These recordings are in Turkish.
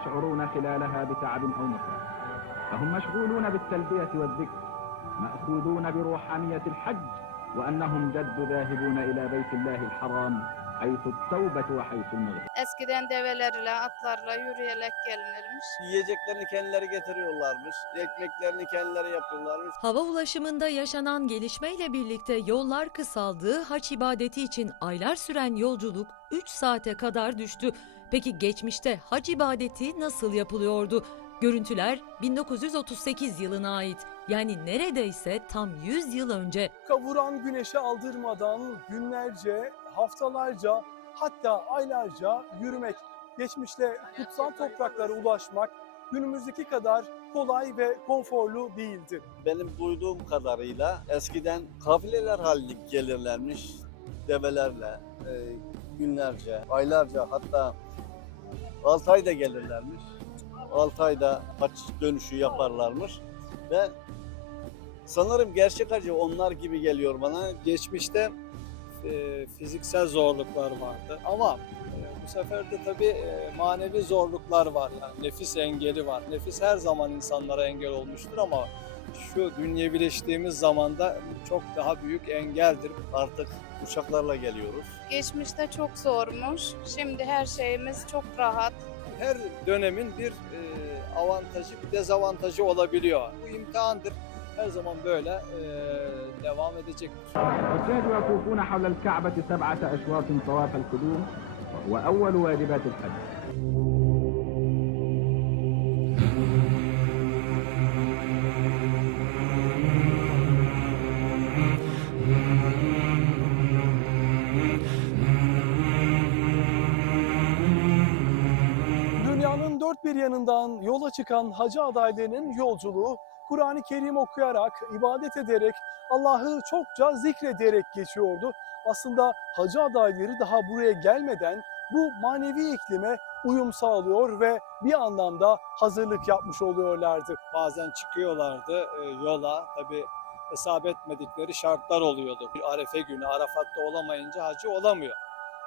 يشعرون خلالها بتعب أو نصر فهم مشغولون بالتلبية والذكر مأخوذون بروحانية الحج وأنهم جد ذاهبون إلى بيت الله الحرام haythu tevbetu ve haythu. Eskiden develerle, atlarla yürüyerek gelinirmiş. Yiyeceklerini kendileri getiriyorlarmış. Ekmeklerini kendileri yapıyorlarmış. Hava ulaşımında yaşanan gelişmeyle birlikte yollar kısaldığı haç ibadeti için aylar süren yolculuk 3 saate kadar düştü. Peki geçmişte hac ibadeti nasıl yapılıyordu? Görüntüler 1938 yılına ait. Yani neredeyse tam 100 yıl önce. Kavuran güneşe aldırmadan günlerce haftalarca hatta aylarca yürümek, geçmişte kutsal topraklara ulaşmak günümüzdeki kadar kolay ve konforlu değildi. Benim duyduğum kadarıyla eskiden kafileler halinde gelirlermiş develerle e, günlerce, aylarca hatta 6 ayda gelirlermiş. 6 ayda haç dönüşü yaparlarmış ve sanırım gerçek acı onlar gibi geliyor bana. geçmişte e, fiziksel zorluklar vardı ama e, bu sefer de tabii e, manevi zorluklar var yani nefis engeli var. Nefis her zaman insanlara engel olmuştur ama şu dünyevileştiğimiz zamanda çok daha büyük engeldir. Artık uçaklarla geliyoruz. Geçmişte çok zormuş. Şimdi her şeyimiz çok rahat. Her dönemin bir e, avantajı, bir dezavantajı olabiliyor. Bu imtihandır. Her zaman böyle e, devam edecektir. الحجاج يطوفون حول الكعبة سبعة أشواط طواف القدوم وهو أول واجبات الحج Dünyanın dört bir yanından yola çıkan hacı adaylarının yolculuğu Kur'an-ı Kerim okuyarak, ibadet ederek, Allah'ı çokça zikrederek geçiyordu. Aslında hacı adayları daha buraya gelmeden bu manevi iklime uyum sağlıyor ve bir anlamda hazırlık yapmış oluyorlardı. bazen çıkıyorlardı e, yola. Tabi hesap etmedikleri şartlar oluyordu. Bir Arefe günü Arafat'ta olamayınca hacı olamıyor.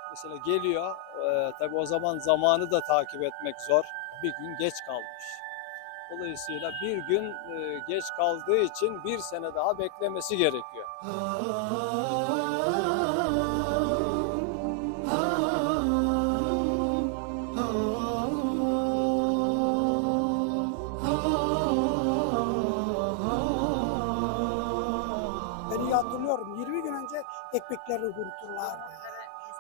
Mesela geliyor, e, tabi o zaman zamanı da takip etmek zor. Bir gün geç kalmış. Dolayısıyla bir gün e, geç kaldığı için bir sene daha beklemesi gerekiyor. Ben iyi hatırlıyorum. 20 gün önce ekmeklerini kuruturlardı.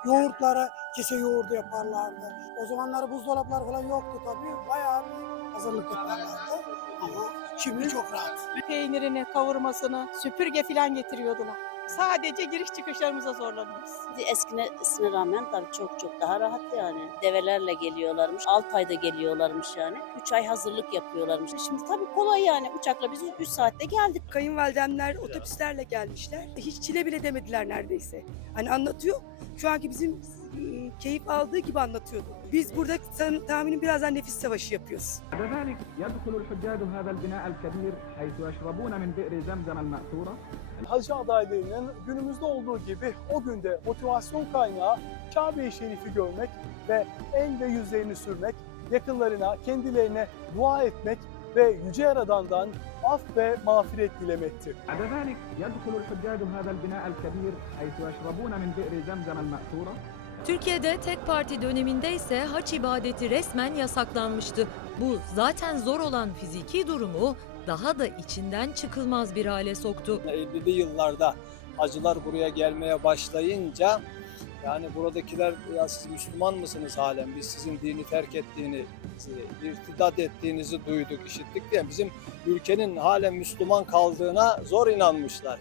Yoğurtlara kese yoğurdu yaparlardı. O zamanlar buzdolaplar falan yoktu tabii. Bayağı bir hazırlık yaparlardı. Ama şimdi çok rahat. peynirini, kavurmasını, süpürge falan getiriyordular. Sadece giriş çıkışlarımıza zorlanıyoruz. Eskisine rağmen tabii çok çok daha rahat yani. Develerle geliyorlarmış. 6 ayda geliyorlarmış yani. 3 ay hazırlık yapıyorlarmış. Şimdi tabii kolay yani. Uçakla biz 3 saatte geldik. Kayınvalidemler otobüslerle gelmişler. Hiç çile bile demediler neredeyse. Hani anlatıyor. Şu anki bizim ıı, keyif aldığı gibi anlatıyordu. Biz burada san- tahminim birazdan nefis savaşı yapıyoruz. بعد ذلك يدخل الحجاج هذا البناء الكبير حيث يشربون من بئر زمزم المأثورة Hacı adaylarının günümüzde olduğu gibi o günde motivasyon kaynağı Kabe-i Şerif'i görmek ve el ve yüzlerini sürmek, yakınlarına, kendilerine dua etmek ve Yüce Yaradan'dan af ve mağfiret dilemekti. بعد ذلك يدخل الحجاج هذا البناء الكبير حيث يشربون من بئر زمزم المأثورة Türkiye'de tek parti döneminde ise haç ibadeti resmen yasaklanmıştı. Bu zaten zor olan fiziki durumu daha da içinden çıkılmaz bir hale soktu. 50'li yıllarda hacılar buraya gelmeye başlayınca yani buradakiler ya siz Müslüman mısınız halen biz sizin dini terk ettiğini irtidat ettiğinizi duyduk işittik diye bizim ülkenin halen Müslüman kaldığına zor inanmışlar.